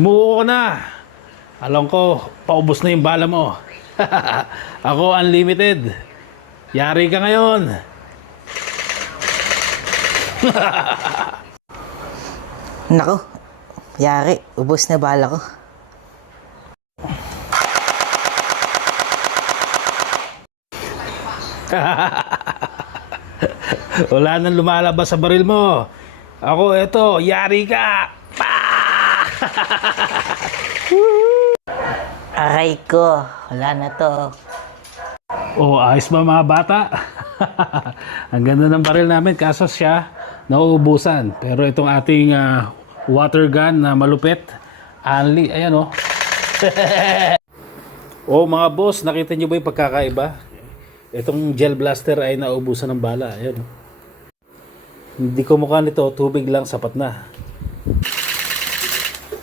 Sumuko ka na. Alam ko, paubos na yung bala mo. Ako unlimited. Yari ka ngayon. Nako, yari, ubos na bala ko. Wala nang lumalabas sa baril mo. Ako, eto, yari ka. Aray ko, wala na to. Oh, ayos ba mga bata? Ang ganda ng baril namin, kaso siya nauubusan. Pero itong ating water gun na malupit, only, ayan oh. Oh mga boss, nakita nyo ba yung pagkakaiba? Itong gel blaster ay nauubusan ng bala, ayan oh. Hindi ko mukha nito, tubig lang sapat na.